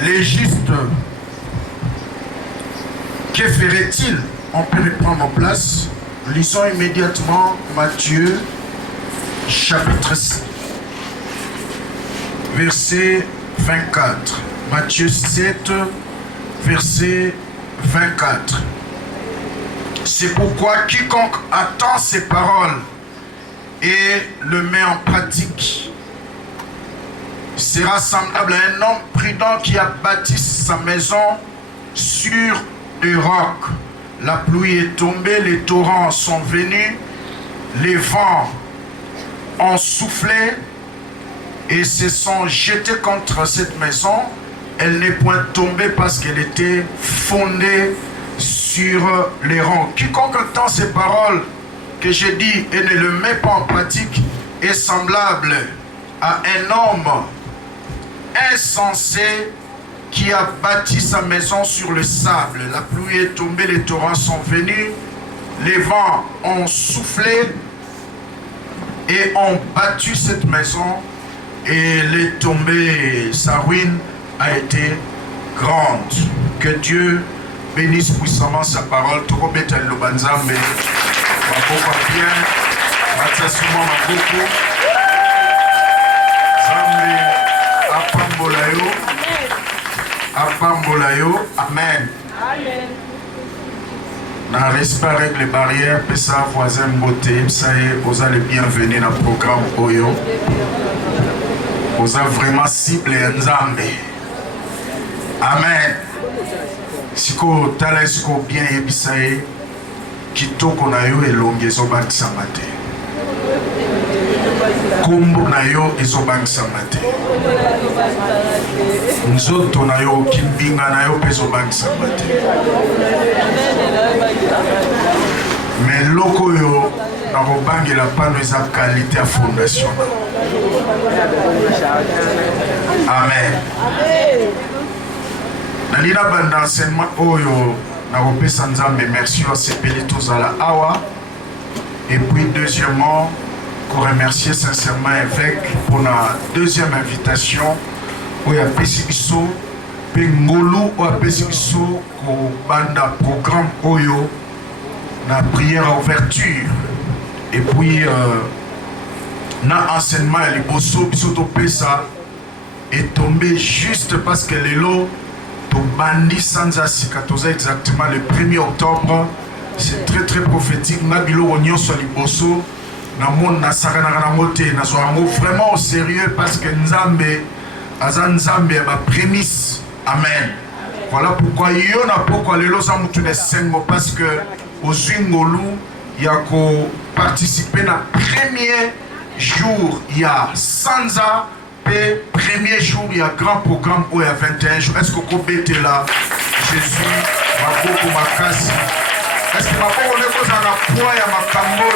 Les justes, que ferait-il? On peut reprendre nos places. Lisons immédiatement Matthieu, chapitre 7, verset 24. Matthieu 7, verset 24. C'est pourquoi quiconque attend ces paroles et le met en pratique sera semblable à un homme prudent qui a bâti sa maison sur des rocs. La pluie est tombée, les torrents sont venus, les vents ont soufflé et se sont jetés contre cette maison. Elle n'est point tombée parce qu'elle était fondée sur les rocs. Quiconque entend ces paroles que j'ai dit et ne le met pas en pratique est semblable à un homme insensé qui a bâti sa maison sur le sable. La pluie est tombée, les torrents sont venus, les vents ont soufflé et ont battu cette maison et elle est tombée. Sa ruine a été grande. Que Dieu bénisse puissamment sa parole. Torobeta Lobanzambe, Maboko bien, Matsasuma Maboko, Zambe Apambolayo, Apambolayo, Amen. Na respect avec les barrières, Pessa voisin beauté, ça y est, vous allez bienvenue dans le programme Oyo. Vous avez vraiment ciblé Nzambe. Amen. Siko tala siko bien yebisaye kitoko na yo elongezo bakisama te. Kombo na yo ezobakisama te. Nzoto na yo kimbinga na yo ezobakisama te. Mais loko yo na kobangela pano eza qualité ya fondation. Amen. Nalina banda enseignement oyo na kopesa Nzambe merci à sepeli tozala awa. Et puis deuxièmement, pour remercier sincèrement évêque pour la deuxième invitation où il y a Pesibiso, Pengolo ou a Pesibiso au banda programme oyo na prière à ouverture. Et puis na enseignement à Liboso bisoto pesa est tombé juste parce que l'élo Bandi Sanza Sikatoza exactement le 1er octobre. C'est très très prophétique. Nabilo Onyo Soliboso, Namon Nasara Naramote, Nazoamo vraiment au sérieux parce que Nzambe, Azan Nzambe ma prémisse. Amen. Voilà pourquoi il n'a pourquoi les lois sont tous les 5 mots parce que au Zingolu, il y a qu'à participer au premier jour, il y a Sanza. Le premier jour, il y a un grand programme où il y a 21 jours. Est-ce que vous êtes là? Jésus, Maboko Makasi. Est-ce que Maboko n'est pas dans la poids à Makambo?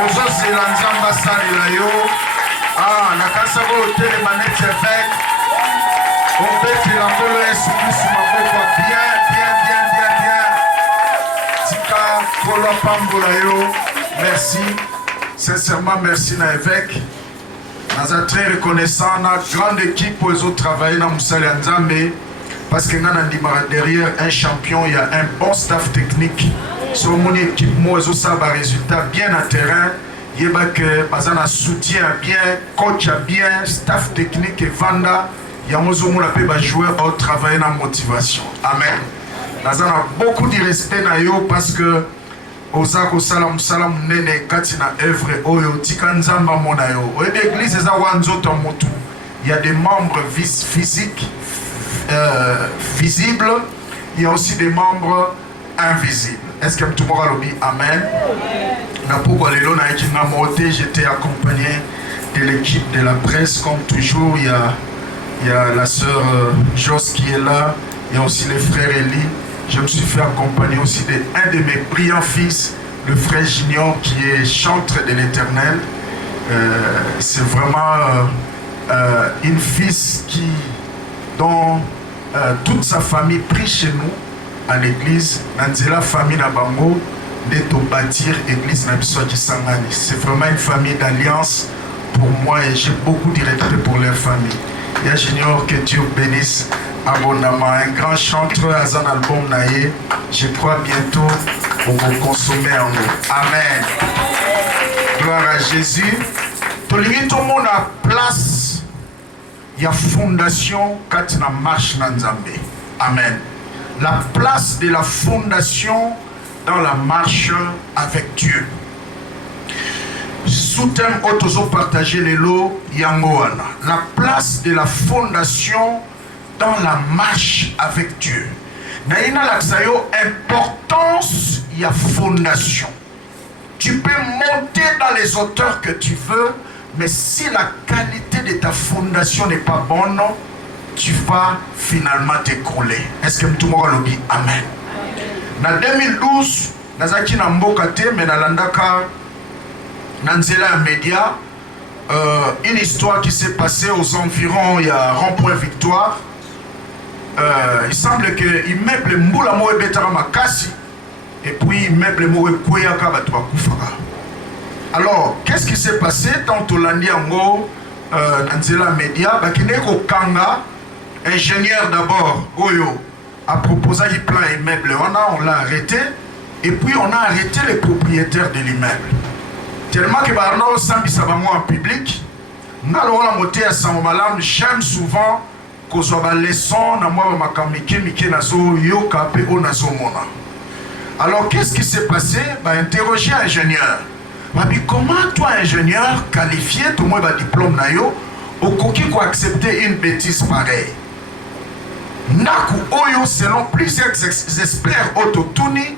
Ozo Zelanzamba Salilayo. Ah, Nakasabo Hotel et Manette Évêque. On peut qu'il a volé un souffle sur Maboko. Bien. Tika Kolo Pambolayo. Merci. Sincèrement, merci à l'évêque. Nous sommes très reconnaissants. Nous avons une grande équipe pour les autres travailler dans Moussali Nzambe. Parce que nous avons derrière un champion, il y a un bon staff technique. Sur mon équipe, moi, je sais un résultat bien à terrain. Il y a un soutien bien, coach bien, staff technique et vanda. Il y a un joueur qui travailler dans la motivation. Amen. Nous avons beaucoup de respect parce que Osako salam salam nene katina œuvre oyo tikanzamba monayo. Oye l'église eza wanzoto motu. Il y a des membres physiques visibles, il y a aussi des membres invisibles. Est-ce que tout le monde dit amen? Na pourquoi les lona ekinga moté, j'étais accompagné de l'équipe de la presse comme toujours. Il y a la sœur Jos qui est là, il y a aussi les frères Eli. Je me suis fait accompagner aussi d'un de mes brillants fils, le frère Junior, qui est chantre de l'Éternel. C'est vraiment une fils dont toute sa famille prie chez nous, à l'église. La famille Nabango, de bâtir l'église Nabisoki Sangani. C'est vraiment une famille d'alliance pour moi et j'ai beaucoup de respect pour leur famille. Ya Junior, que Dieu bénisse abondamment. Un grand chanteur à un album naïe. Je crois bientôt on va consommer en nous. Amen. Gloire à Jésus. Tout le monde a place. Il y a fondation quand il marche dans Nzambe. Amen. La place de la fondation dans la marche avec Dieu. Sous-thème autoso partager les lots yangoana. La place de la fondation dans la marche avec Dieu. Naïna laksayo importance y a fondation. Tu peux monter dans les hauteurs que tu veux, mais si la qualité de ta fondation n'est pas bonne, tu vas finalement t'écrouler. Est-ce que tout le monde dit Amen? En 2012, nazaki na mboka te mais nalandaka Nanzela Média, une histoire qui s'est passée aux environs, il y a Rond-Point Victoire. Il semble que immeuble Mboula Moe Betara Makasi et puis immeuble Moe Kweyaka Batwa Koufara. Alors, qu'est-ce qui s'est passé dans Tolandi Ango, Nanzela Média? Bakineko Kanga, ingénieur d'abord, Oyo, a proposé un plan immeuble. On l'a arrêté et puis on a arrêté les propriétaires de l'immeuble. Tellement que Barno Sambisabamo en public, j'aime souvent que ce soit des leçons, alors qu'est-ce qui s'est passé? Interroger un ingénieur. Comment toi, ingénieur qualifié, tout le monde a diplôme, au coquille pour accepter une bêtise pareille? Naku Oyo, selon plusieurs experts autotuni,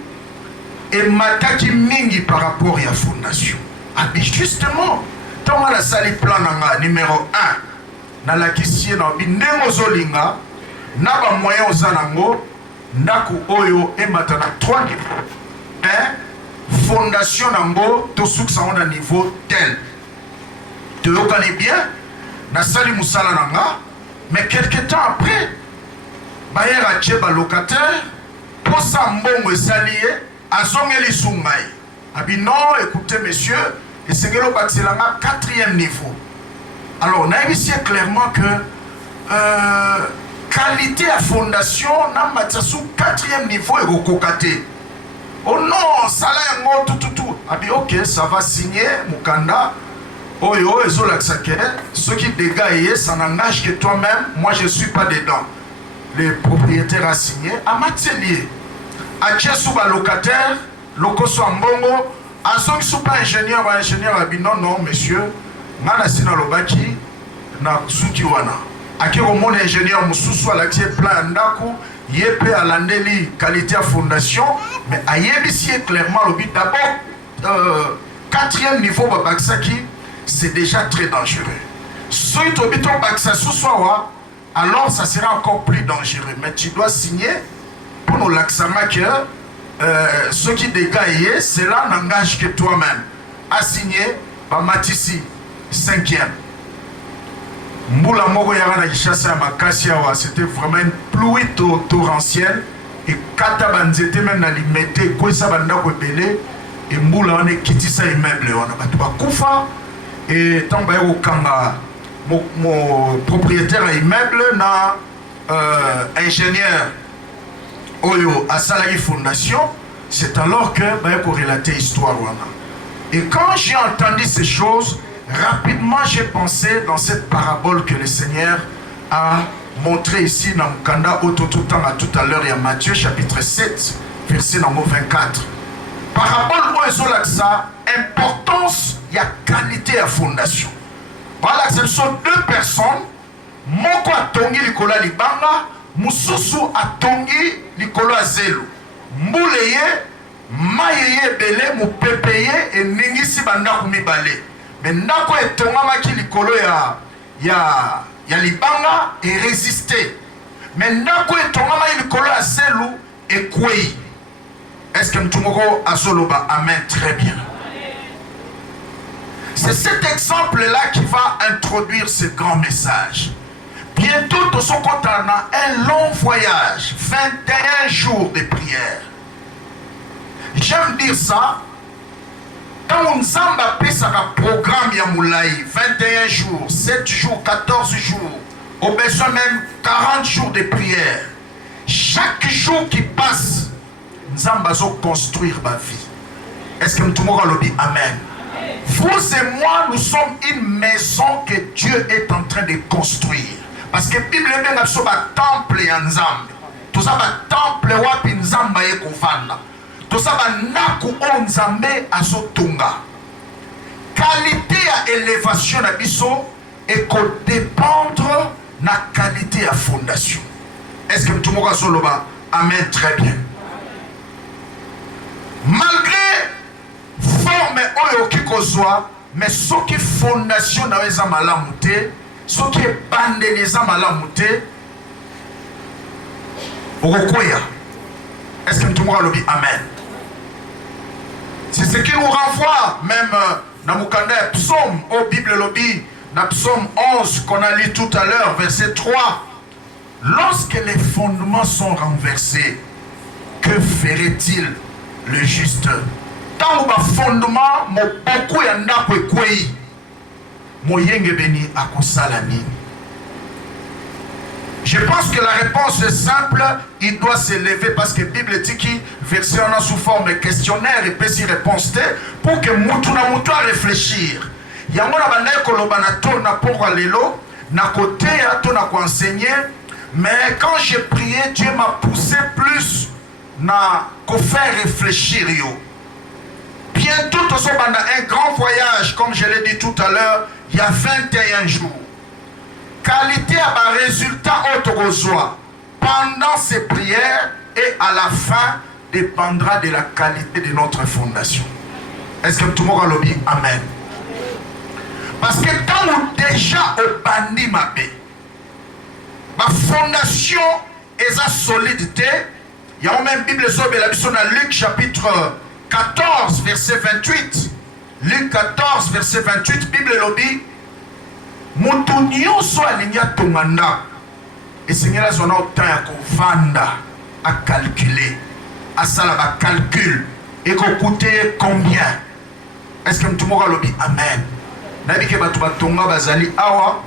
et Mataki Mingi par rapport à la fondation. Ah, mais justement, tant la sali plan numéro 1, dans la question de Nengozolinga, n'a pas moyen aux anango, Naku Oyo et maintenant 3 niveaux. Fondation nango, tout ce qui est à niveau tel. Tu le connais bien, na sali Moussala nanga, mais quelques temps après, Bayer a tcheba locataire, pour ça mbongo salié, a zongeli sungay. Abi non, écoutez messieurs, et c'est que le bâtiment 4e niveau. Alors, on a ici clairement que qualité à fondation, n'a pas sous 4e niveau et recocaté. Oh non, ça là, tout. Abi ok, ça va signer, Mukanda. Oh yo, ceux qui dégagent, ça n'engage que toi-même. Moi, je ne suis pas dedans. Les propriétaires a signé. À Matelier, à Tchessouba locataire, Lokoso Mbongo, à ceux qui ne sont pas ingénieurs, a dit non, non, monsieur, Nana Sina Lobaki, na Sukiwana. À qui au monde ingénieur, Moussou, à l'accès plein Ndaku, Yépé à l'andeli, qualité à fondation, mais à Yébissi clairement, d'abord, 4e niveau, Babaksaki, c'est déjà très dangereux. Si tu as Baksa Souswawa, alors ça sera encore plus dangereux. Mais tu dois signer pour nous l'accent que ce qui dégage, cela n'engage que toi-même. À signer par Matissi, 5e. Moula Moro Yarana Gishasa Makasiawa, c'était vraiment une pluie torrentielle. Et Katabanzete même dans les métiers, Kwesa Banda Kwebele, et Moula on est Kitisa immeuble, on a Batouba Koufa, et Tambaye Okanga, mon propriétaire immeuble, na ingénieur. Oyo à Salari Fondation, c'est alors que bah, il faut relater l'histoire. Et quand j'ai entendu ces choses, rapidement j'ai pensé dans cette parabole que le Seigneur a montré ici dans Mukanda tout à l'heure, il y a Matthieu chapitre 7, verset 24. Parabole où est ça, importance, il y a qualité à fondation. Voilà, ce sont 2 personnes, Moko a tongi likola libanga, Mususu a tongi likolo azelu. Mbuleye, mayeye bele, mupepeye, et ningisi bandaku mibale. Mais ndako etonga maki likolo ya libanga et résister. Mais ndako etonga maki likolo azelu et kwei. Est-ce que mtumoko azoloba? Amen, très bien. C'est cet exemple-là qui va introduire ce grand message. Bientôt, dans son compte, on a un long voyage, 21 jours de prière. J'aime dire ça. Quand on s'embapisse à un programme Yamoulaï, 21 jours, 7 jours, 14 jours, au besoin même 40 jours de prière. Chaque jour qui passe, nous allons construire ma vie. Est-ce que tout le monde dit Amen? Vous et moi, nous sommes une maison que Dieu est en train de construire. Parce que la Bible est un temple en Nzambe. Tout ça, un temple wapi Nzamba e kovanda. Tout ça, un naku on Nzambe azotunga. Qualité à élévation na biso et qu'on dépendre na qualité à fondation. Est-ce que tout le monde solo ba? Amen, très bien. Malgré forme oyo kikozwa, mais ce qui fondation na weza malamu te, ce qui est bandeleza malamu te, okoya. Est-ce que tout le monde dit amen? C'est ce qui nous renvoie même dans mon psaume au Bible lobby, dans psaume 11 qu'on a lu tout à l'heure, verset 3. Lorsque les fondements sont renversés, que ferait-il le juste? Tant que le fondement, mon beaucoup y en a quoi mon yenge beni akosalani. Je pense que la réponse est simple, il doit s'élever parce que la Bible dit qu'il verset en a sous forme questionnaire et puis réponse pour que Moutuna Moutou réfléchir. Il y a un bandai kolobanato na pour lelo na côté à ton a enseigné, mais quand j'ai prié, Dieu m'a poussé plus na ko faire réfléchir yo. Bientôt on un grand voyage comme je l'ai dit tout à l'heure, il y a 21 jours. Qualité à un résultat autorosoir pendant ces prières et à la fin dépendra de la qualité de notre fondation. Est-ce que tout le monde a dit amen? Parce que quand on déjà au bandi mabé, ma fondation est sa solidité. Il y a même Bible dans Luc chapitre 14 verset 28. Luc 14 verset 28, Bible lobby. Moto nyonso alinya tonganda et Seigneur a son temps à vanda à calculer à ça la calcul et qu'on coûter combien. Est-ce que tout le monde a dit amen? Nabi ke batu batonga bazali awa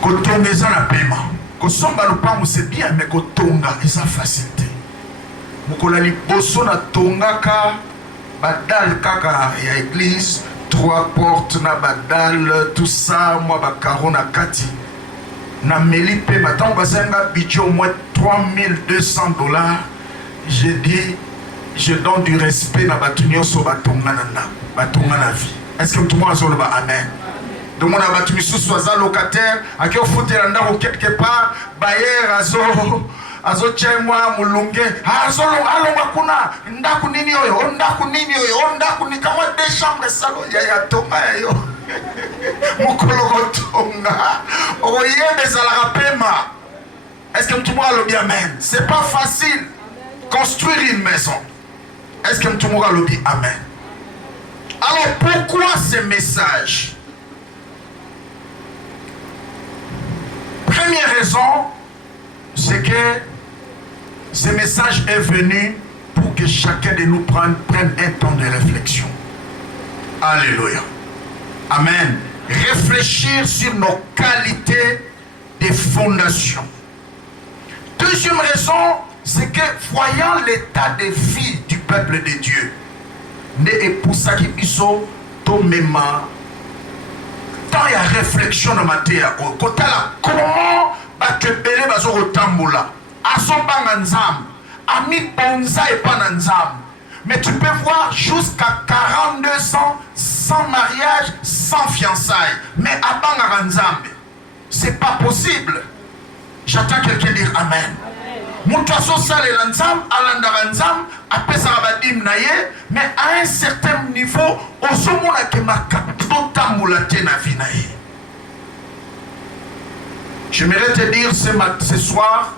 kotongeza na pema kosomba lupango c'est bien mais kotonga eza facilité mokola liboso na tongaka badal kaka ya église 3 portes na badal tout ça moi bakaro na kati na meli pe matango basenga budget au moins $3200. J'ai dit je donne du respect na batunyo so batonga na vie. Est-ce que tout le monde a dit amen? Donc on a battu sous soit locataire à qui on fout ou quelque part bayer azo chemwa mulunge azo alonga kuna ndaku nini oyo ndaku ni kama des chambres salon ya tonga yo mukolo tonga oyebe zala pema. Est-ce que tout le monde a dit amen? C'est pas facile construire une maison. Est-ce que tout le monde a dit amen? Alors pourquoi ce message? Première raison, c'est que ce message est venu pour que chacun de nous prenne un temps de réflexion. Alléluia. Amen. Réfléchir sur nos qualités de fondation. Deuxième raison, c'est que voyant l'état de vie du peuple de Dieu, et pour ça qu'il biso to mema tant il y a réflexion dans ma terre côté là comment battre belé bazo rotambola asomba nzam ami bonza et pas nzam. Mais tu peux voir jusqu'à 42 ans sans mariage, sans fiançailles, mais à banga nzambe c'est pas possible. J'attends quelqu'un dire amen. Moutaso sale l'ensemble, alanda l'ensemble, après ça va dire naïe, mais à un certain niveau, au sommet que ma capitota moulate na vie naïe. J'aimerais te dire ce soir,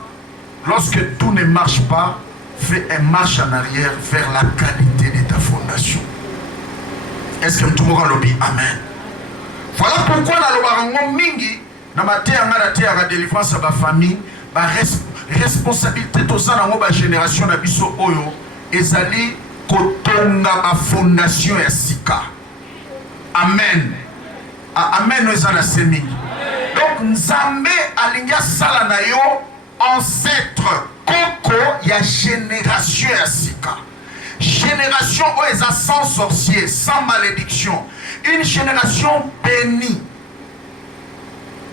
lorsque tout ne marche pas, fais un marche en arrière vers la qualité de ta fondation. Est-ce que tout le monde a dit amen? Voilà pourquoi dans le barangon mingi, dans ma terre, la délivrance à ma famille, ma responsabilité de la génération de biso oyo ezali kotonga ma fondation ya sika. Amen. Amen. Donc, Nzambe alinga sala na yo ancêtre koko ya génération ya sika. Génération où ils sont sans sorcier, sans malédiction. Une génération bénie.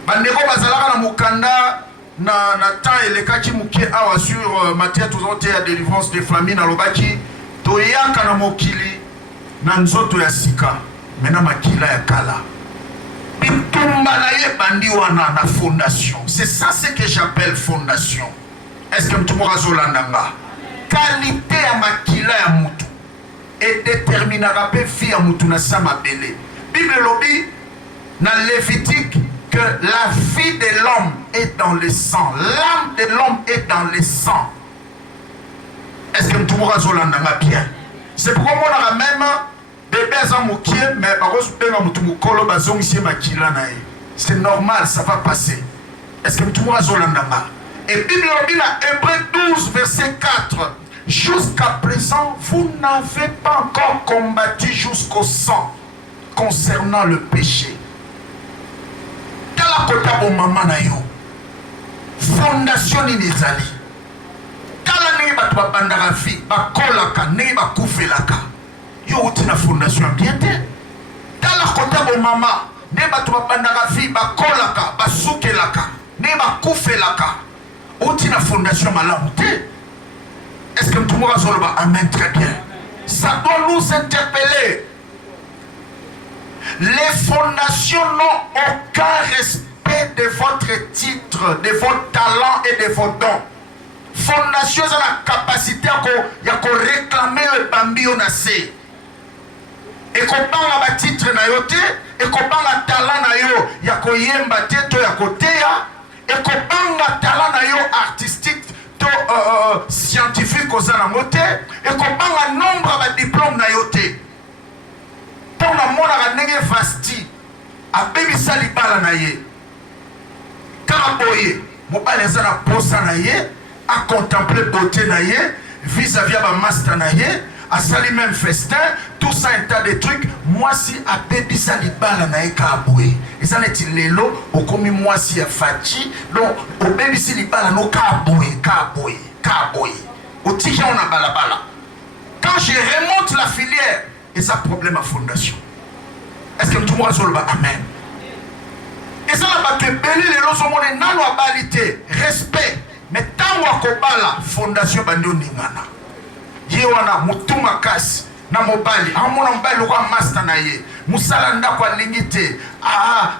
Bandeko bazalaka na mukanda na temps elekaki muke awa sur Matthieu tozote ya délivrance des familles na lobaki toyaka na mokili na nzoto ya sika mena makila ya kala. Na fondation. C'est ça ce que j'appelle fondation. Est-ce que tu m'auras zolandanga? Qualité à makila ya mutu et déterminera pe vie à mutu na sama bele. Bible lobby na Lévitique que la vie de l'homme est dans le sang. L'âme de l'homme est dans le sang. Est-ce que tu m'auras zolandanga bien? C'est pourquoi on a même bébé mais c'est normal, ça va passer. Est-ce que tu vois Zolandanga? Et Bible dit dans Hébreux 12, verset 4, jusqu'à présent, vous n'avez pas encore combattu jusqu'au sang concernant le péché. Tala kota bo mama na yo. Fondation ni nezali. Tala ni ba to bandara fi, ba kolaka, ni ba kufelaka. Yo uti na fondation bien te. Tala kota bo mama, ne ba to bandara fi, ba kolaka, ba sukelaka, ne ba kufelaka. Uti na fondation malamu te. Est-ce que tout le monde a dit amen très bien? Ça doit nous interpeller. Les fondations n'ont aucun respect de votre titre, de vos talents et de vos dons. Fondation a la capacité de réclamer le bambi au nassé. Et qu'on parle à titre na yote, et qu'on parle à talent na yo, ya ko yemba teto ya koteya, et qu'on parle à talent na yo artistique, to scientifique aux anamote, et qu'on parle à nombre de diplômes na yote. Pour la mona nenge vasti, a baby salibala na ye. Karaboye, mobile zana posa na ye, à contempler beauté na ye, vis-à-vis à master na ye, à sali même festin, tout ça un tas de trucs. Moi si à baby salibala na ye karaboye. Et ça n'est il lelo, au commis moi si à fachi, donc au baby salibala no karaboye, karaboye. Au tige on a balabala. Quand je remonte la filière, et ça problème à fondation. Est-ce que tout le monde a amen? Et ça n'a pas de belé les lois au monde non à balité respect mais tant wa kobala fondation bando ningana yewana mutuma kasi na mobali amona mbali kwa master na ye musala ndako alingite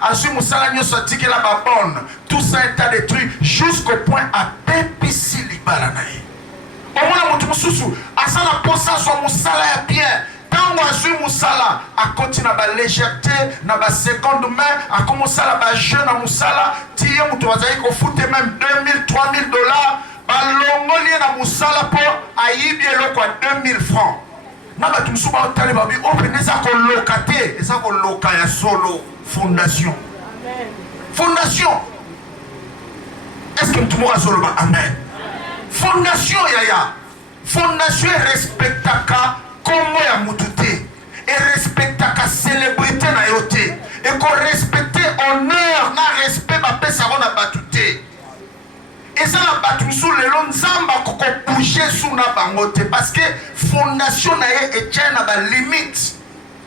asu musala nyoso tikela ba bonne tout ça est à détruire jusqu'au point à pepisi libala na ye omona mutu mususu asala posa so musala ya bien. Quand on a joué Moussala, à continuer à légèreté, à la seconde main, à commencer à la jeune à Moussala, tirer Moutouazaï, qu'on foute même 2000, 3000 dollars, à l'ongolien à Moussala pour aïe le quoi 2000 francs. N'a pas tout souvent au Talibabi, on peut ça qu'on locaté, et ça qu'on locaya solo, fondation. Fondation. Est-ce que tout le monde a solo? Amen. Fondation, yaya. Fondation respectaka. Comment ya mutute et respecter la célébrité na yote et qu'on respecte honneur na respect ba pesa on a batute et ça la batu sous le long nzamba ko bouger sous na bangote parce que fondation na ye et tient na ba limite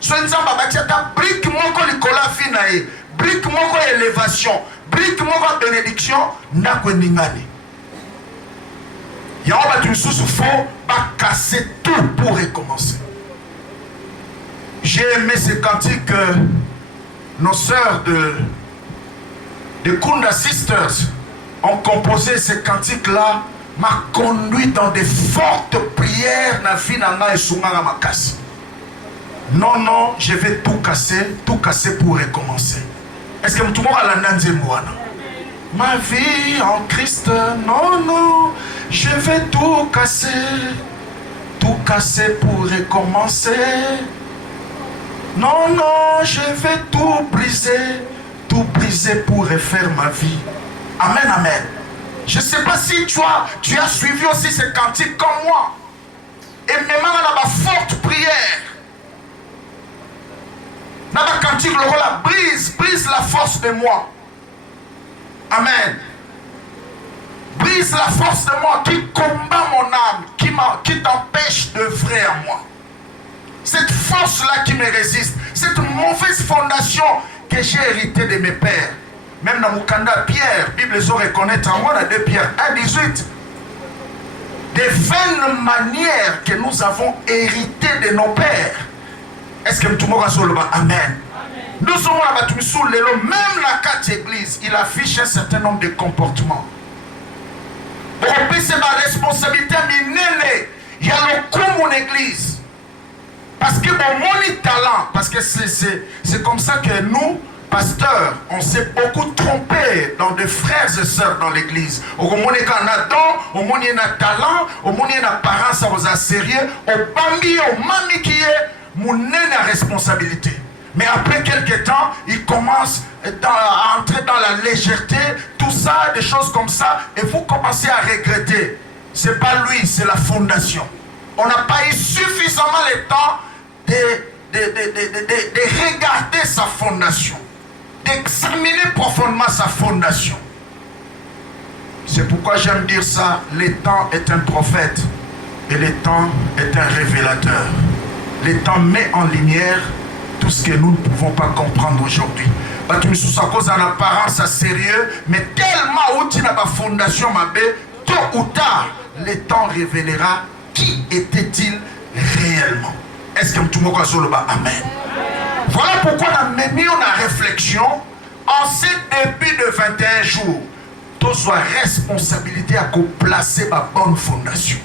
so nzamba batia ta brique moko likola fi na ye brique moko élévation brique moko bénédiction ndako ningani il y a un faut pas casser tout pour recommencer. J'ai aimé ces cantiques que nos sœurs de Kunda Sisters ont composé. Ces cantiques-là m'a conduit dans de fortes prières. Non, non, je vais tout casser pour recommencer. Est-ce que tout le monde a la nanzemouana? Ma vie en Christ, non, non, je vais tout casser pour recommencer. Non, non, je vais tout briser pour refaire ma vie. Amen, amen. Je ne sais pas si tu as suivi aussi ces cantiques comme moi. Et même dans ma forte prière, Naba cantique le rôle brise la force de moi. Amen. Brise la force de moi qui combat mon âme, qui t'empêche d'œuvrer à moi. Cette force-là qui me résiste, cette mauvaise fondation que j'ai héritée de mes pères. Même dans Mukanda, Pierre, Bible les reconnaît en moi, dans 2 Pierre 1,18. Des vaines manières que nous avons héritées de nos pères. Est-ce que tout le monde a dit Amen? Nous sommes là, même la carte église, il affiche un certain nombre de comportements. Pour c'est ma responsabilité, il y a le coup mon église. Parce que mon talent, parce que c'est comme ça que nous, pasteurs, on s'est beaucoup trompé dans des frères et sœurs dans l'église. Au moment où on a don, au moment où on a talent, au moment où on a apparence à sérieux, au bambi, au mami qui est mon responsabilité. Mais après quelques temps, il commence à entrer dans la légèreté, tout ça, des choses comme ça, et vous commencez à regretter. C'est pas lui, c'est la fondation. On n'a pas eu suffisamment le temps de regarder sa fondation, d'examiner profondément sa fondation. C'est pourquoi j'aime dire ça, le temps est un prophète et le temps est un révélateur. Le temps met en lumière tout ce que nous ne pouvons pas comprendre aujourd'hui. Tu me soucies à cause d'une apparence sérieux, mais tellement où tu n'as pas fondation, tôt ou tard, le temps révélera qui était-il réellement. Est-ce que tout le monde a Amen? Voilà pourquoi on a mis une réflexion en ce début de 21 jours. Tout soit responsabilité à placer ma bonne fondation.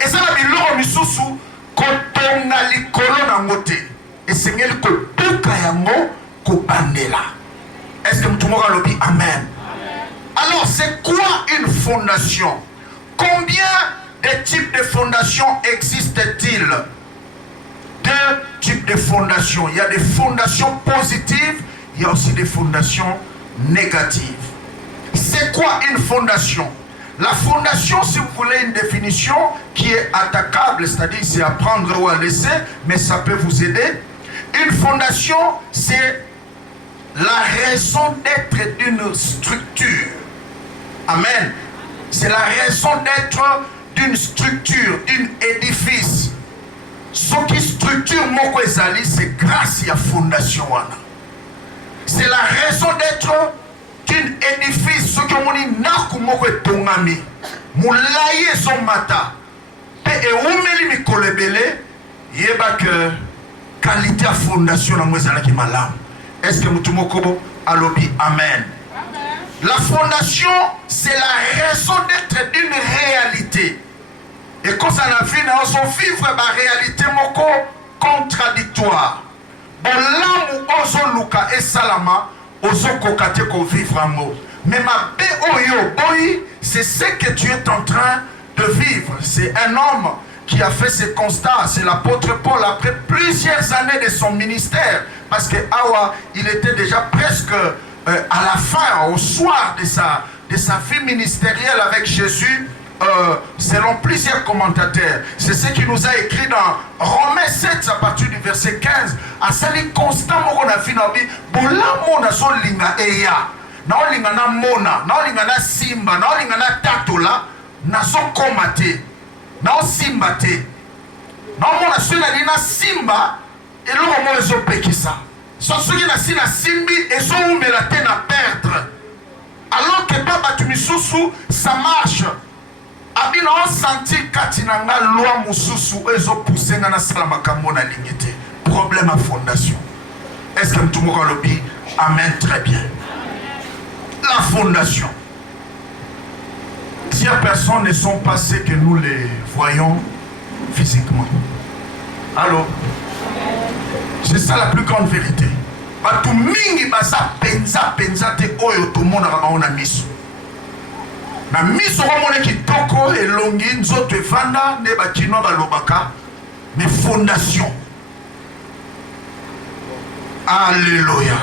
Et ça n'a pas l'eau misusu quand on a les colonnes en côté. Et c'est mieux que tout kayango ko bandela. Est-ce que tout le monde a dit Amen? Alors c'est quoi une fondation? Combien de types de fondations existent-ils? 2 types de fondations. Il y a des fondations positives, il y a aussi des fondations négatives. C'est quoi une fondation? La fondation, si vous voulez une définition qui est attaquable, c'est-à-dire c'est à prendre ou à laisser, mais ça peut vous aider. Une fondation, c'est la raison d'être d'une structure. Amen. C'est la raison d'être d'une structure, d'un édifice. Ce qui structure mon Ezali, c'est grâce à la fondation. C'est la raison d'être d'un édifice. Ce qui est naku moko etongami. Moulaye son mata. Et oumeli mi kolebele. Yeba que qualité à fondation na mwezala ki malam. Est-ce que mutumoko alobi Amen? La fondation, c'est la raison d'être d'une réalité. Et quand ça n'a vu, nous allons vivre la réalité moko contradictoire. Bon, là où ozo luka et salama, ozo kokate ko vivre en mot. Mais ma oyo boy, c'est ce que tu es en train de vivre. C'est un homme qui a fait ce constat. C'est l'apôtre Paul après plusieurs années de son ministère. Parce que Awa, il était déjà presque à la fin, au soir de sa vie ministérielle avec Jésus. Selon plusieurs commentateurs, c'est ce qui nous a écrit dans Romains 7 à partir du verset 15. À sali constamment on a vu na bi bola mona so linga eya na olinga na mona na olinga na simba na olinga na tatola na so komate na o simba te na mona so na simba et lo mo zo pekisa so soki na sina simbi et so umela te na perdre alors que baba tu misusu ça marche. Abina on senti katinanga loi mususu ezo poussenga na salamaka mona lingete. Problème à fondation. Est-ce que tout le monde le dit? Amen, très bien. La fondation. Ces personnes ne sont pas ce que nous les voyons physiquement. Alors, c'est ça la plus grande vérité. Batu mingi basa penza te oyo to mona ba miso. Na miso ko mona kitoko elongi nzoto evanda ne ba kino ba lobaka mais fondation. Alléluia.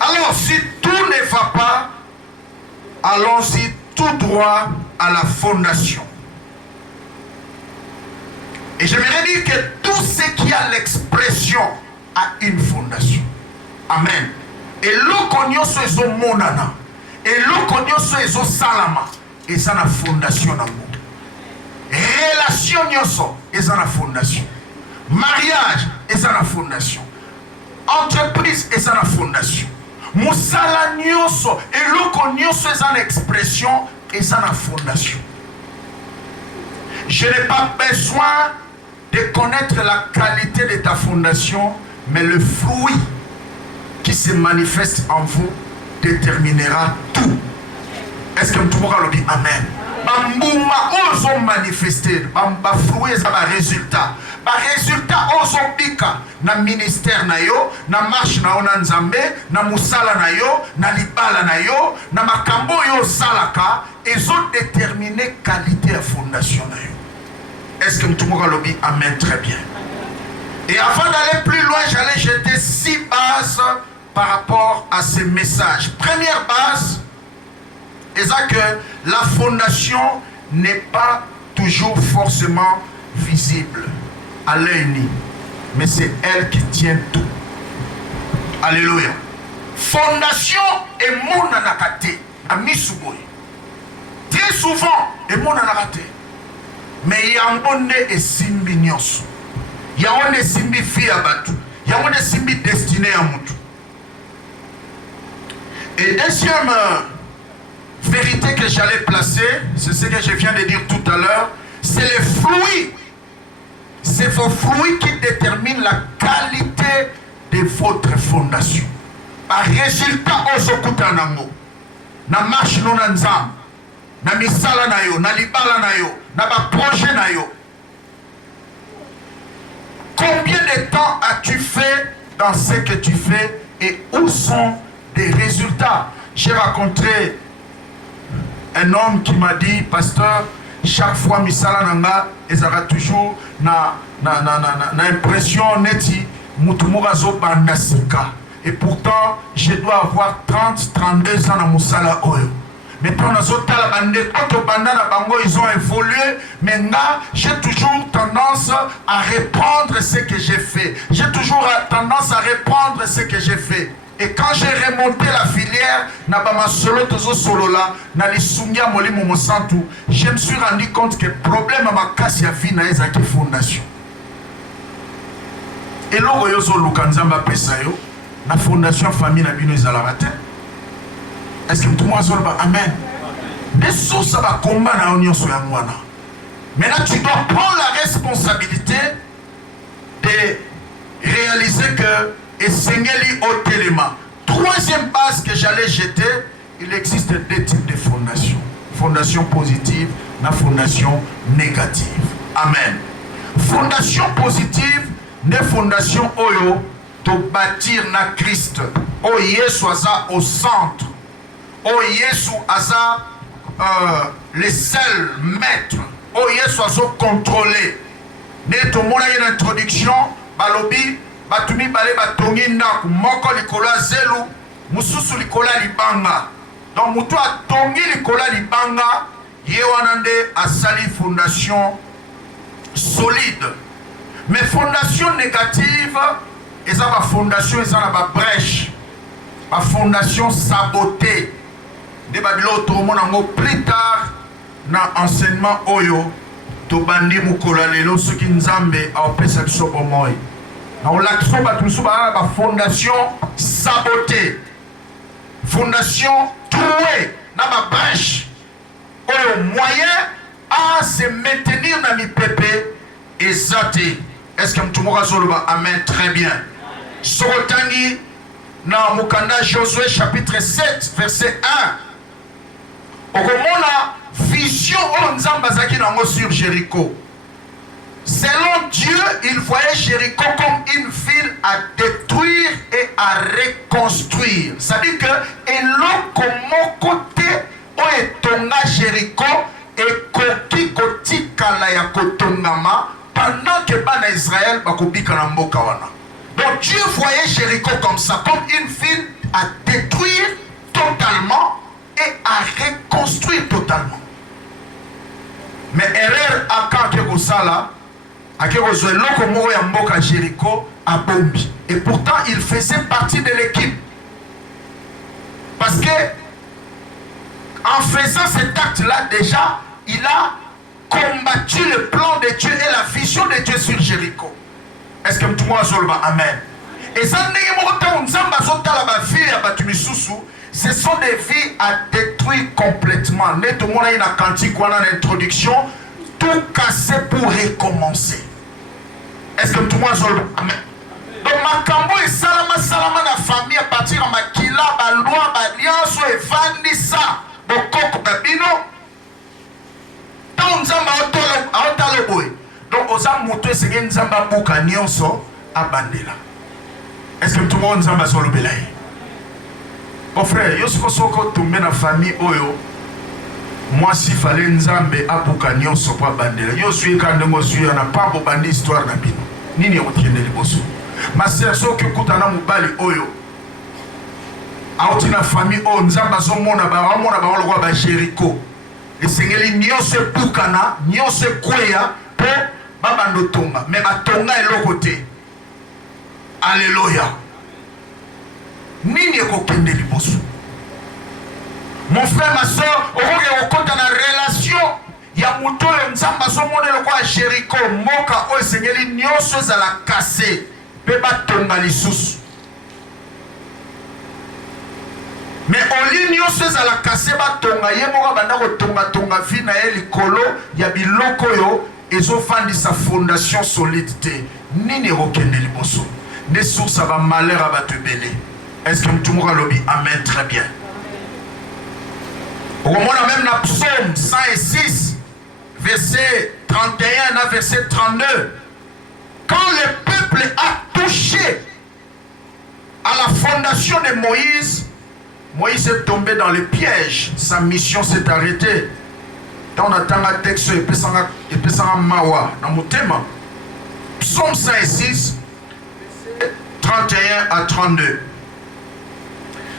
Alors si tout ne va pas, allons-y tout droit à la fondation. Et j'aimerais dire que tout ce qui a l'expression a une fondation. Amen. Et l'okonyoso ezo monana. Et l'okonyoso ezo salama. Et ça na fondation dans le monde. Relation nyoso et ça na fondation. Mariage et ça na fondation. Entreprise et ça na fondation. Musala nyoso et l'okonyoso et ça na expression et ça na fondation. Je n'ai pas besoin de connaître la qualité de ta fondation, mais le fruit qui se manifeste en vous déterminera tout. Est-ce que tu pourras le dire amen? Bambouma ozo manifester, bamba fruit ça va résultat. Ba résultat ozo bika na ministère na yo, na marche na ona nzambe, na musala na yo, na libala na yo, na makambo yo salaka, ils ont déterminé qualité à fondation na yo. Est-ce que tu pourras le dire amen? Très bien. Et avant d'aller plus loin, j'allais jeter 6 bases par rapport à ces messages. Première base, c'est que la fondation n'est pas toujours forcément visible à l'œil nu, mais c'est elle qui tient tout. Alléluia. Fondation est mon anakate, ami Souboy. Très souvent, est mon anakate. Mais il y a un bon et simbi nyos. Il y a un simbi fi abatu. Il y a un simbi destiné à moutou. Et deuxième vérité que j'allais placer, c'est ce que je viens de dire tout à l'heure, c'est les fruits. C'est vos fruits qui déterminent la qualité de votre fondation. Par résultat, osokuta nango. Na marche non nzam. Na misala na yo, na libala na yo, na ba projet na yo. Combien de temps as-tu fait dans ce que tu fais et où sont des résultats? J'ai rencontré un homme qui m'a dit, pasteur, chaque fois misala nanga, ils aura toujours na impression neti mutumurazo bandasika. Et pourtant, je dois avoir 30-32 ans dans musala oyo. Mais pour nous autres, ils ont évolué. Maintenant, j'ai toujours tendance à reprendre ce que j'ai fait. J'ai toujours tendance à reprendre ce que j'ai fait. Et quand j'ai remonté la filière, je me suis rendu compte que le problème à ma casse ya vie na ezaki fondation. Et logo yozo lukanzamba pesa yo na fondation famille na bino ezalaka te. Est-ce que tout le monde a amen? Des sources va combattre na union sur la moana. Maintenant, tu dois prendre la responsabilité de réaliser que et Sengeli au téléma. Troisième base que j'allais jeter, il existe 2 types de fondations. Fondation positive, la fondation négative. Amen. Fondation positive, ne fondation oyo, to bâtir na Christ. O Yesu aza au centre. O Yesu aza le seul maître. O Yesu aza contrôlé. Ne to mona une introduction, balobi, batumi bale batongi ndaku moko likola zelu mususu likola libanga. Donc mutu atongi likola libanga yewanande asali fondation solide. Mais fondation négative eza ba fondation eza na ba brèche. Ba fondation sabotée. De babilo to mona ngo plus tard na enseignement oyo to bandi mukola lelo soki nzambe apesa biso bomoi. On l'action la fondation sabotée, fondation trouée, dans ma brèche, au moyen à se maintenir dans mes pépés et zate. Est-ce que tu m'auras amen? Très bien. Sorotangi, dans Mukanda Josué chapitre 7, verset 1. Au moment la vision on zambazaki nango sur Jéricho. Selon Dieu, il voyait Jéricho comme une ville à détruire et à reconstruire. C'est-à-dire que mon côté où est tonga Jéricho et koki koti kala ya kotongama pendant que bana Israël bakobika na mboka wana. Donc Dieu voyait Jéricho comme ça, comme une ville à détruire totalement et à reconstruire totalement. Mais erreur à quand que ça là. Akerozo eloko moko ya mboka Jéricho à Bombi. Et pourtant, il faisait partie de l'équipe. Parce que, en faisant cet acte-là, déjà, il a combattu le plan de Dieu et la vision de Dieu sur Jéricho. Est-ce que tout le monde a amen? Et ça, ce sont des vies à détruire complètement. Tout le monde a une cantique ou une introduction. Tout casser pour recommencer. Est-ce que tout le monde a amen? Donc, Makambo et Salama la famille à partir de Makila, Baloi, Balianso et Vandissa, Bokoko, Babino. Tant Nzamba Otaloboy. Donc, aux âmes moutées, c'est que Nzamba Bouka Nyonso à Bandela. Est-ce que tout le monde Nzamba Solo Belaï? Mon frère, yo soko tombé dans la famille Oyo. Moi, s'il fallait Nzambe à Bouka Nyonso pour Bandela. Yo suis quand on suis, on n'a pas beau bandit histoire d'Abino. Ni n'y a aucun de l'ebosso. Ma sœur, ce que Koutana Moubali Oyo. Aoutina famille Oyo, Nzamba Zomona, Baramona, Barolo, Jéricho. Et c'est que les nyonse Boukana, nyonse Kouya, pour Babando Tonga. Mais ma Tonga est l'autre côté. Alléluia. Nini kokende liboso. Mon frère, ma soeur, on a une relation. Il y a un mouton, Nzamba Zomona, le roi Jéricho, Moka, Oyo, c'est que les nyonse à la casser. Peba Tonga lissus. Mais on lit nyonso à la kaseba tonga yemoka banda ko tonga vina e likolo ya biloko yo ezofandi sa fondation solidité nini okende liboso ne source ba malheur à batu belé. Est-ce que tout le monde lobby amen très bien. On a même la psaume 106 verset 31 à verset 32. Quand le peuple a touché à la fondation de Moïse, Moïse est tombé dans le piège. Sa mission s'est arrêtée. Quand on attend un texte, il peut s'en mawa dans mon thème. Psaume 106, 31 à 32.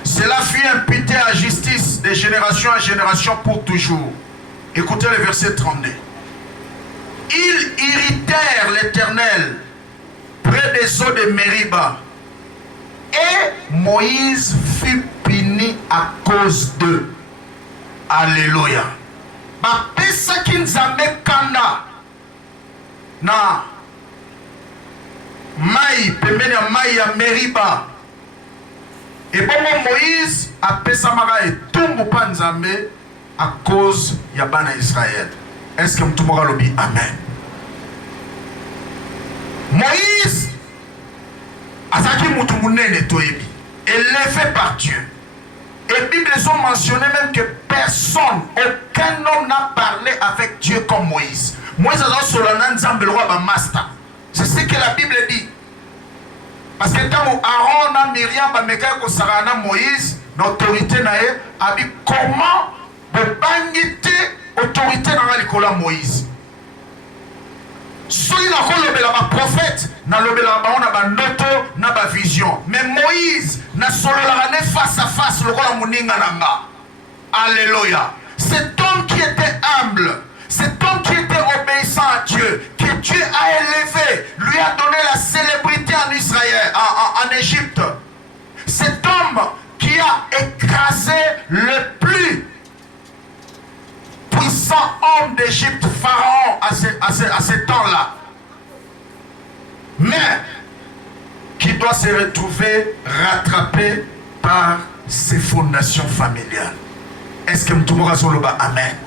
Cela fut imputé à justice de génération en génération pour toujours. Écoutez le verset 32. Ils irritèrent l'Éternel près des eaux de Mériba. Et Moïse fut puni à cause d'eux. Alléluia. Bapesa kinzambe kanda na mai pembeni ya mai ya Meriba. Et bon Moïse a pesa maka etumbu pa nzambe à cause ya bana Israël. Est-ce que tout le monde lobby amen? Moïse Azaki Moutoumounen Toebi, élevé par Dieu. Et la Bible ont mentionné même que personne, aucun homme n'a parlé avec Dieu comme Moïse. Moïse a dit Solonan Zambelwa ba master. C'est ce que la Bible dit. Parce que quand Aaron a Myriam ba meka ko sarana Moïse, l'autorité nae a dit comment de bangité autorité dans l'école Moïse. Soyez la prophète, na lobela ba on a ba noto na ba vision. Mais Moïse na solo la face à face le roi muninga nanga. Alléluia. Cet homme qui était humble, cet homme qui était obéissant à Dieu, que Dieu a élevé, lui a donné la célébrité en Israël, en Égypte. Cet homme qui a écrasé le plus puissant homme d'Égypte, Pharaon, à ce temps-là. Mais qui doit se retrouver rattrapé par ses fondations familiales. Est-ce que tout le monde a amen?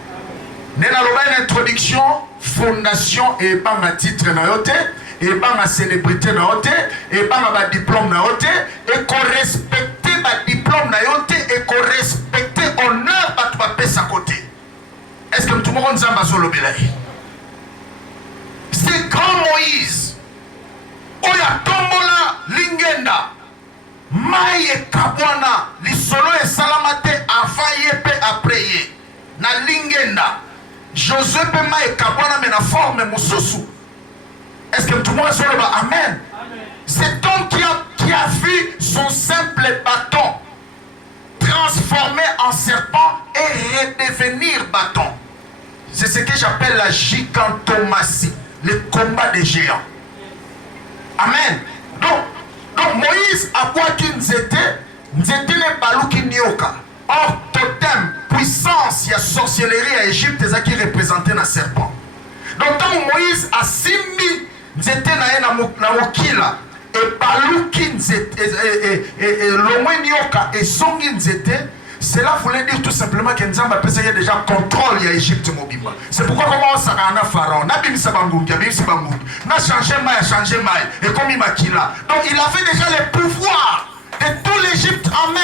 Nena loba une introduction, fondation et pas ma titre na yote, et pas ma célébrité na yote, et pas ma diplôme na yote, et qu'on respecte ma diplôme na yote, et qu'on respecte honneur ba tu ba sa côté. Est-ce que tout le monde a solo belay? C'est grand Moïse. Oya tombola lingenda. Maye kabwana lisolo e salamate avaye pe après na lingenda. Josué pe maye kabwana mais na forme mususu. Est-ce que tout le monde a amen? Cet homme qui a vu son simple bâton transformé en serpent et redevenir bâton. C'est ce que j'appelle la gigantomatie. les combats des géants. Amen. Donc Moïse a quoi qu'il n'était ne baluki nioka. Or, totem, puissance, il y a sorcellerie à Égypte, c'est ça qui représentait un serpent. Donc, quand Moïse a simi, n'était na mokila, et baluki et l'omwe nioka, et songi n'était, cela voulait dire tout simplement que Nzamba a déjà contrôle à Égypte mobimba. C'est pourquoi comment on s'en a pharaon, n'a bim sabangoum, n'a changé maille, et comme il makila. Donc, il avait déjà les pouvoirs de tout l'Égypte en main.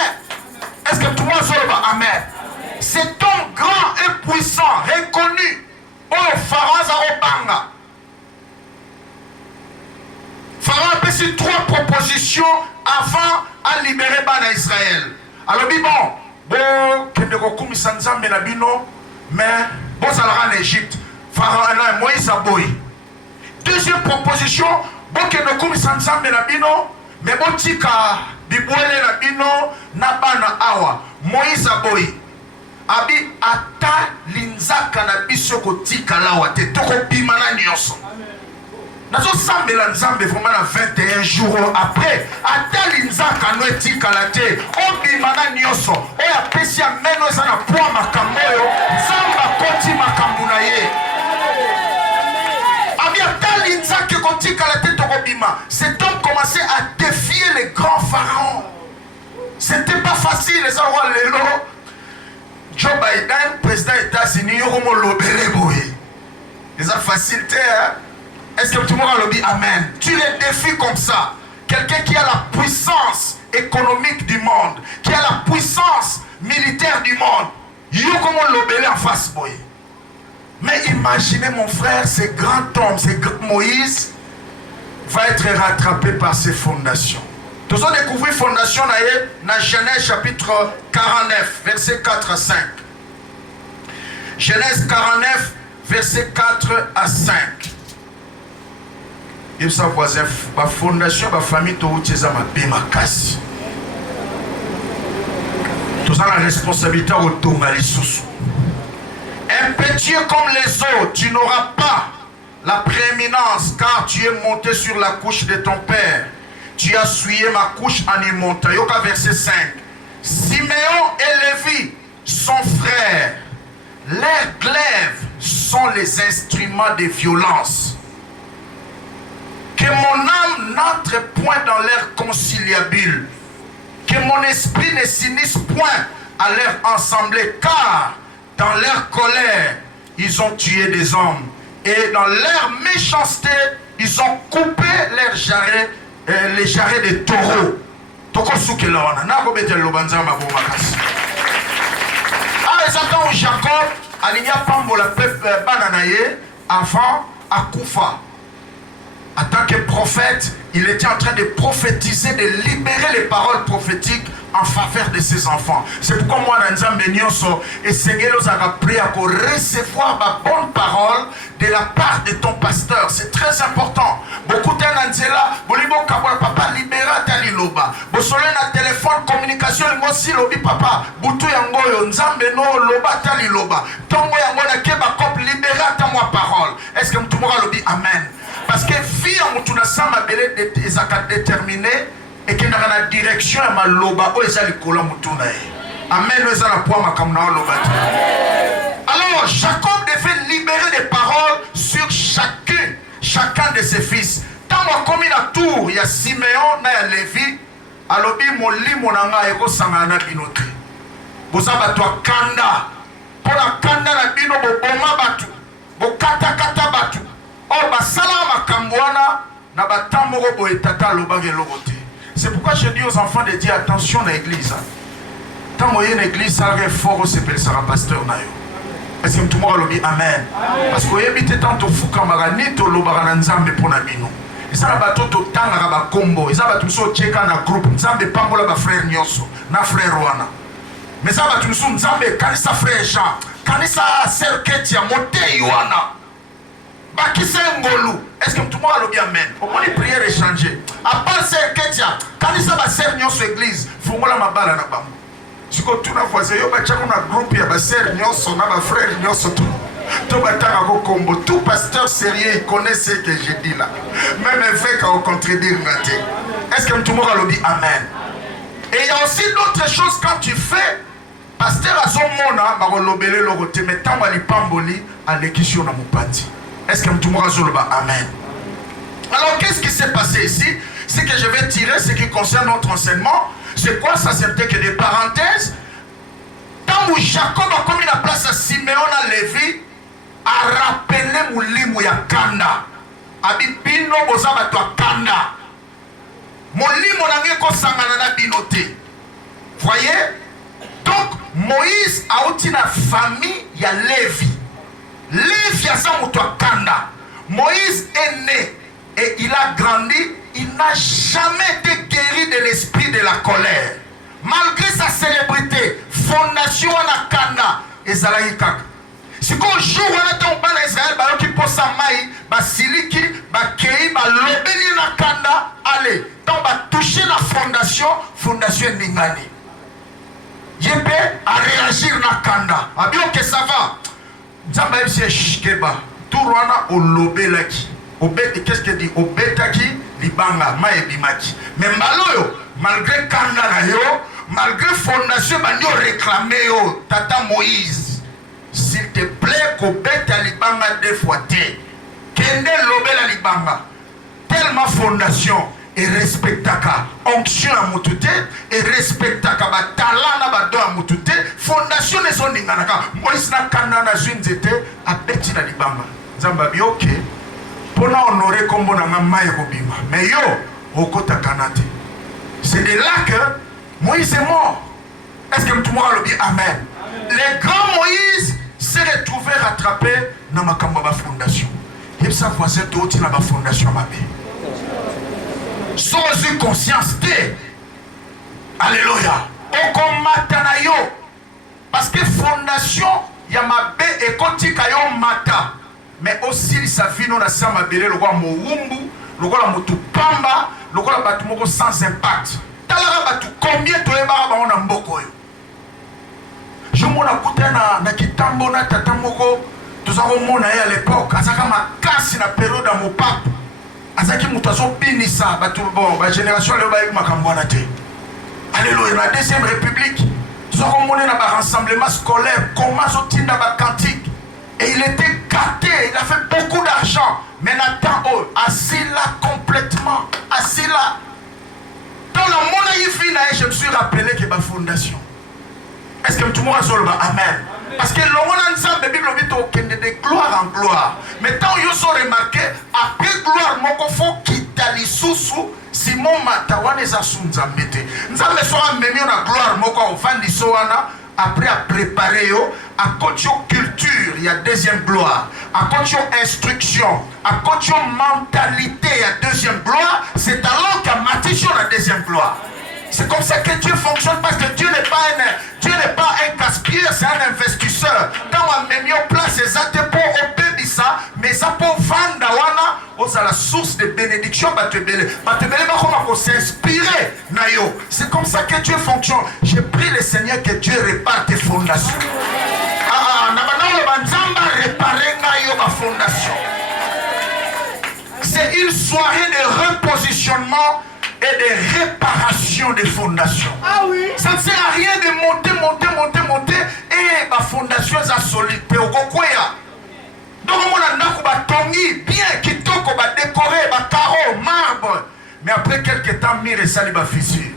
Est-ce que tout le monde va amen? C'est un grand et puissant, reconnu. Oh, Pharaon Zarobanga. Pharaon a fait 3 propositions avant à libérer Bana Israël. Alors, bon, mais bon, ça l'aura en Égypte. Pharaon et Moïse a boy. Deuxième proposition, bon, que nous commençons mais bon, tika. Bibouele na bino na bana awa Moïse aboyi abi ata linzaka na biso kotika lawa te toko bimana nyonso nazo sambela nzambe vraiment na 21 jours après ata linzaka no etika la te o bimana nyonso o ya pesi ya meno eza na poa makambo oyo nzamba koti makambo na ye abi ata linzaka kotika la te toko bima. Cet homme commençait à défier les grands pharaons. C'était pas facile, les rois Lélo. Joe Biden, président des États-Unis, ils ont facilité. Hein? Est-ce que tout le monde a le dit amen? Tu les défies comme ça. Quelqu'un qui a la puissance économique du monde, qui a la puissance militaire du monde, il y a comment l'obéler en face, boy. Mais imaginez mon frère, ce grand homme, Moïse, va être rattrapé par ses fondations. Nous avons découvert fondation dans Genèse chapitre 49, verset 4 à 5. Genèse 49, verset 4 à 5. Il sa voisin, la fondation, la famille, tout ça m'a bien ma casse. Tout ça la responsabilité au Tongali-Soussou. Impétueux comme les autres, tu n'auras pas la prééminence, car tu es monté sur la couche de ton père. Tu as souillé ma couche en y montant. Yoka verset 5. Siméon et Lévi sont frères. Leurs glaives sont les instruments de violence. Que mon âme n'entre point dans l'air conciliabule. Que mon esprit ne s'unisse point à leur assemblée. Car dans leur colère, ils ont tué des hommes. Et dans leur méchanceté, ils ont coupé leurs jarrets, les jarrets des taureaux. Les attendent Jacob, aligna Pambola Bananaye, avant à Koufa. En tant que prophète, il était en train de prophétiser, de libérer les paroles prophétiques en faveur de ses enfants. C'est pourquoi moi, dans Nzambe Nyonso, et Sengelos a appris à recevoir ma bonne parole de la part de ton pasteur. C'est très important. Beaucoup d'anzela, bolibo kabola papa libéra tali loba. Bosole na téléphone communication moi si lobi papa. Butu yangoyo Nzambe no loba tali loba. Tongo yango na keba kop libéra ta moi parole. Est-ce que mtumora lobi amen? Parce que vie en mutuna sama belé des déterminé. Et qui est dans la direction à ma loba, où est-ce que les mutuna amen, où est-ce la poids ma kamna loba. Alors Jacob devait libérer des paroles sur chacun de ses fils. Tant qu'on comme la tour, il y a Siméon, il y a Lévi, alors il y a mon anga et sangana binote. Vous avez toi kanda, pour la kanda la bino bo boma batu, bo kata batu. Oh ba salama kambwana na batamoro bo etata lobage lobote. C'est pourquoi je dis aux enfants de dire attention à l'église. Tant que une église, ça va fort au CPL, ça va pasteur. Est-ce que tout le monde dit amen? Parce que vous habitez tant au Foukamarani, au Lobaranzambe pour Nabino. Et ça va tout au temps à Combo. Et ça va tout ça au Tchèque en groupe. Nzambe pas pour la frère Nyoso, na frère Wana. Mais ça va tout ça Nzambe, quand ça frère Jean, quand ça sœur Ketia, monté Wana. Bakise Ngolu. Est-ce que tout le monde dit amen? Au moins les prières échangées. À part sœur Ketia, quand ça va sœur Nyoso église, il faut moi la mabala na bambo. Si tu as voisin, tu as un groupe, tu as un frère, tu as un Tout pasteur sérieux, il connaît ce que je dis là. Même évêque a contredire. Est-ce que tout le monde a dit Amen? Et il y a aussi d'autres choses quand tu fais. Pasteur a son mona, mais tant que tu pamboli, à l'équision dans mon parti. Est-ce que tout le monde a dit Amen? Alors qu'est-ce qui s'est passé ici? Ce que je vais tirer, ce qui concerne notre enseignement, c'est quoi? Ça c'était que des parenthèses. Tant où Jacob a commis la place à Simeon à Lévi, a rappelé Moulimou ya Kanda. Abibino bozaba to Kanda. Moulimou n'a ko sangana na binoté. Voyez? Donc Moïse a eu une famille ya Lévi. Lévi a sa muto Kanda. Moïse est né et il a grandi. Il n'a jamais été guéri de l'esprit de la colère. Malgré sa célébrité, fondation na Kanda et Zalaï Kak. Si qu'on joue à ton ban Israël, bah qui pose sa maille, bah siliki, bah kei, bah lobeli na Kanda, allez, tant bah toucher la fondation, fondation Ningani. Yépe à réagir na Kanda. Ah bien que ça va. Zamba c'est shkeba. Tout rwana au lobelaki. Qu'est-ce qu'il dit? Au betaki, libanga, maebimaki. Mais maloyo, malgré Kanda na yo, malgré fondation, bandi réclamé yo, tata Moïse. S'il te plaît, qu'au beta libanga deux fois te. Kende lobela libanga. Tellement fondation et respectaka. Onction à mutute et respectaka. Ba talana ba do à mutute. Fondation ne sont n'inganaka. Moïse na Kanda na zunzete a beti na libanga. Zamba bi ok. Pour nous honorer comme on a maille kobima. Mais yo, okota kanate. C'est de là que Moïse est mort. Est-ce que tout le monde a dit Amen? Le grand Moïse s'est retrouvé rattrapé dans ma fondation. Il y a voisin d'autres dans ma fondation. Sans une conscience de. Alléluia. Okomatanayo. Parce que fondation, il y a ma bé et kotikayo mata. Mais aussi, sa vie, nous avons appelé le roi Moumbu, le roi Moutupamba, le roi Batumoko sans impact. Combien de temps on a mboko? Je m'en ai écouté na Kitambo na Tatamoko. Tout ça on a à l'époque. Azaka ma casse na période à mon pape. Azaki mutazo binisa bon ba génération le ba makambwana te. Alléluia, la deuxième république. Tout ça on a na rassemblement scolaire, comment so tinda ba cantique. Et il était gâté, il a fait beaucoup d'argent. Mais Nathan, assis là complètement, assis là. Dans le monde, je me suis rappelé que ma fondation. Est-ce que tout le monde a dit Amen? Parce que le monde ensemble, la Bible dit de gloire en gloire. Mais tant que vous avez remarqué, après gloire, il faut quitter les sous Simon Matawan et Zasunzamete. Nous avons mis la gloire, après à préparer, à côté culture, il y a deuxième gloire. À côté instruction, à côté mentalité, il y a deuxième gloire. C'est alors qu'à Matisson la deuxième gloire. C'est comme ça que Dieu fonctionne, parce que Dieu n'est pas un gaspilleur, c'est un investisseur. Quand on met en place les athées pour obéir ça, mais ça pour vendre, on a la source de bénédiction, on s'inspirer. C'est comme ça que Dieu fonctionne. Je prie le Seigneur que Dieu répare tes fondations. C'est une soirée de repositionnement et de réparation des fondations. Ah oui. Ça ne sert à rien de monter et ma fondation est solide. Donc on a tongi bien qui toko ba décorer ba carreau marbre, mais après quelques temps mire et sali ba fissure.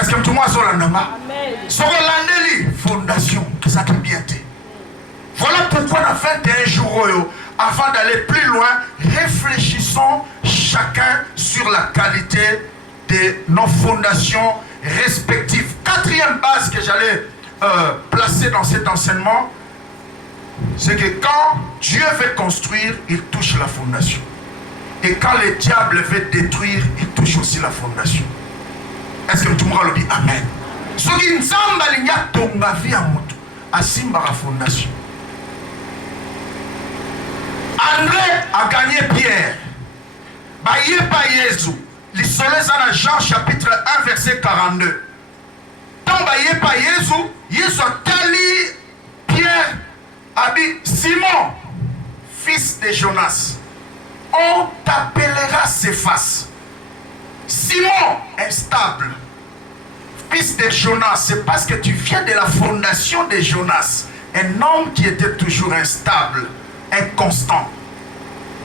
Est-ce que tout le monde a son nama? Son landeli fondation ça qui bien été. Voilà pourquoi on a 21 jours avant d'aller plus loin, réfléchissons chacun sur la qualité de nos fondations respectives. Quatrième base que j'allais placer dans cet enseignement, c'est que quand Dieu veut construire, il touche la fondation. Et quand le diable veut détruire, il touche aussi la fondation. Est-ce que tout le monde le dit Amen? Ce qui nous semble à Simba la fondation. André a gagné Pierre. Baye pa Jésus. L'histoire dans Jean chapitre 1 verset 42. Tant baye pa Jésus, Jésus a tali Pierre Abi, Simon, fils de Jonas, on t'appellera Céphas. Simon, instable, fils de Jonas, c'est parce que tu viens de la fondation de Jonas. Un homme qui était toujours instable, inconstant.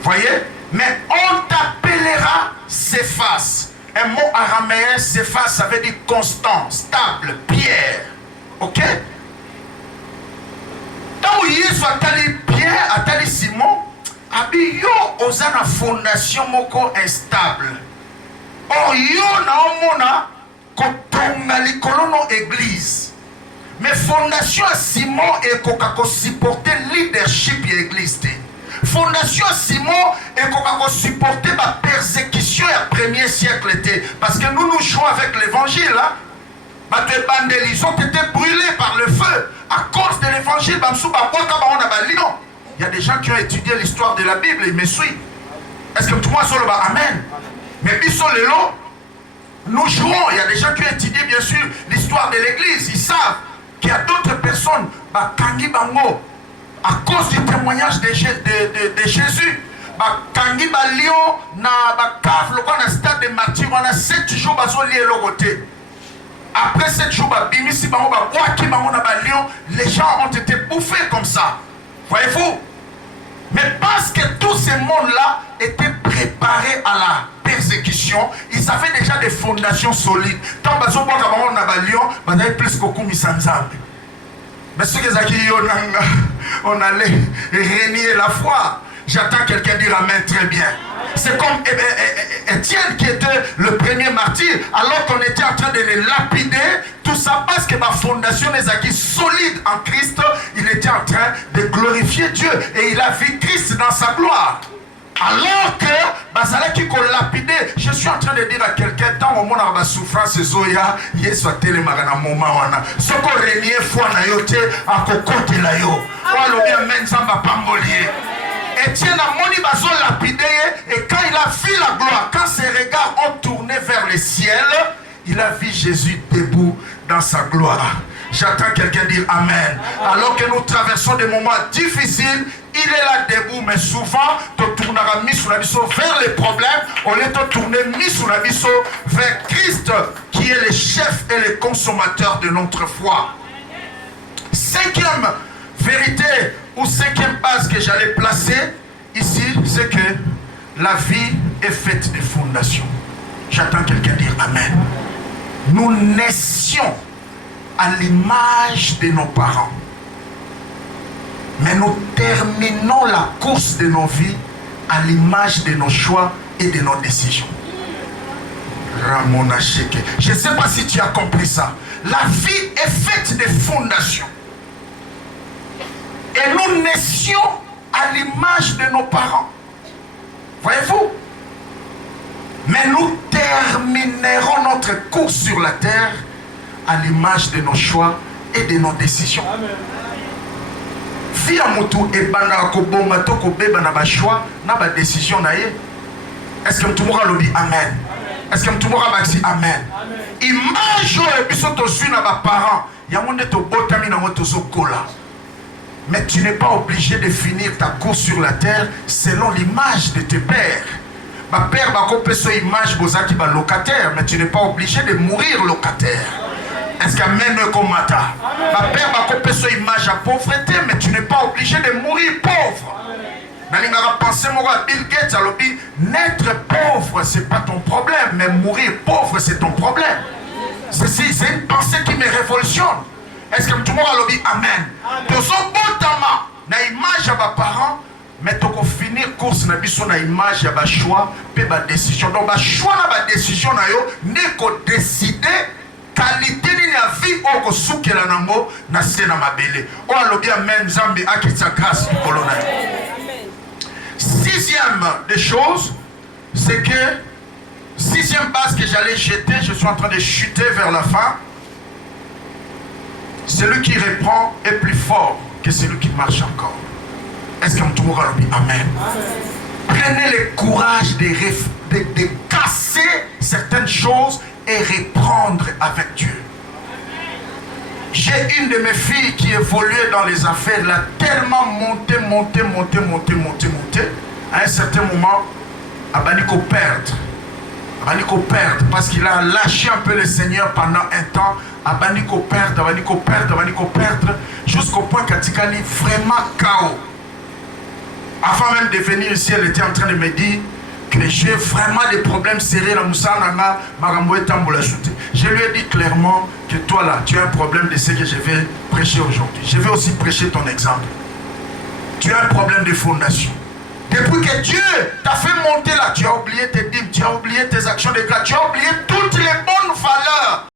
Voyez? Mais on t'appellera Céphas. Un mot araméen, Céphas, ça veut dire constant, stable, pierre. Ok? Tant Yesu atali Pierre, atali Simon, abi yo oza na fondation moko instable. Or yo na omona kotonga likolo no église. Mais fondation à Simon et kokako supporter leadership de l'église. Fondation à Simon et kokako supporter la persécution au premier siècle. Parce que nous jouons avec l'évangile. Ils ont été brûlés par le feu à cause de l'évangile. Il y a des gens qui ont étudié l'histoire de la Bible, ils me suivent. Est-ce que tout le monde solo amen? Mais nous jouons. Il y a des gens qui ont étudié bien sûr l'histoire de l'église. Ils savent qu'il y a d'autres personnes Kangi Bango à cause du témoignage de Jésus. Kangi Balio na Bakaf, le na stade de martyr, on a 7 jours liés le côté. Après 7 jours, les gens ont été bouffés comme ça. Voyez-vous? Mais parce que tous ces mondes-là étaient préparés à la persécution, ils avaient déjà des fondations solides. Tant que on a plus que mais ceux qui on allait régner la foi. J'attends quelqu'un dire amen très bien. C'est comme Étienne qui était le premier martyr, alors qu'on était en train de les lapider, tout ça parce que ma fondation est acquis solide en Christ, il était en train de glorifier Dieu et il a vu Christ dans sa gloire. Alors que Bazalaki qu'on lapidé, je suis en train de dire à quelqu'un, tant au monde a souffrance, Zoya, Yesu a télé magana moment, ce qu'on renie foi na yote, à côté la yo, ou à l'obien menzamba pambolier. Étienne a moni bazo lapidé et quand il a vu la gloire, quand ses regards ont tourné vers le ciel, il a vu Jésus debout dans sa gloire. J'attends quelqu'un dire amen. Alors que nous traversons des moments difficiles, il est là debout, mais souvent, tu tourneras mis sur la biseau vers les problèmes, au lieu de tourner mis sur la biseau vers Christ, qui est le chef et le consommateur de notre foi. Cinquième vérité ou cinquième base que j'allais placer ici, c'est que la vie est faite de fondations. J'attends quelqu'un dire amen. Nous naissions à l'image de nos parents, mais nous terminons la course de nos vies à l'image de nos choix et de nos décisions. Ramona Sheke. Je ne sais pas si tu as compris ça. La vie est faite de fondations. Et nous naissions à l'image de nos parents. Voyez-vous? Mais nous terminerons notre course sur la terre à l'image de nos choix et de nos décisions. Fia mutu e bana ko bonga to ko beba na ba choix na ba décision na ye. Est-ce que tu m'auras le dit amen? Est-ce que tu m'auras maxi amen? Image e biso to suis na ba parents ya monde to botami na moto so kola. Mais tu n'es pas obligé de finir ta course sur la terre selon l'image de tes pères. Ma père va couper son image bozaki ba locataire, mais tu n'es pas obligé de mourir locataire. Est-ce qu'amen komata? Ma père va couper son image à pauvreté, mais tu n'es pas obligé de mourir pauvre. Nalingara penser moi à Bill Gates à l'objet, naître pauvre c'est pas ton problème, mais mourir pauvre c'est ton problème. C'est une pensée qui me révolutionne. Est-ce que tout le monde a l'objet amen? Tous son bon tama na image à mes parents, mais tu peux finir course na biso na image à ba choix, pe ba décision. Donc ba choix na ba décision na yo n'est que décider qualité de la vie au kosukela nango na sena mabele. O alobi amen Zambi akitsa grâce du colonel. Sixième des choses, c'est que sixième base que j'allais jeter, je suis en train de chuter vers la fin. Celui qui reprend est plus fort que celui qui marche encore. Est-ce que tout le monde a dit amen? Prenez le courage de casser certaines choses et reprendre avec Dieu. J'ai une de mes filles qui évoluait dans les affaires, elle a tellement monté. À un certain moment, elle va perdre parce qu'il a lâché un peu le Seigneur pendant un temps. Elle va perdre jusqu'au point qu'elle est vraiment chaos. Avant même de venir ici, elle était en train de me dire que j'ai vraiment des problèmes sérieux dans Moussananga, je lui ai dit clairement que toi là, tu as un problème de ce que je vais prêcher aujourd'hui. Je vais aussi prêcher ton exemple. Tu as un problème de fondation. Depuis que Dieu t'a fait monter là, tu as oublié tes dîmes, tu as oublié tes actions de grâce, tu as oublié toutes les bonnes valeurs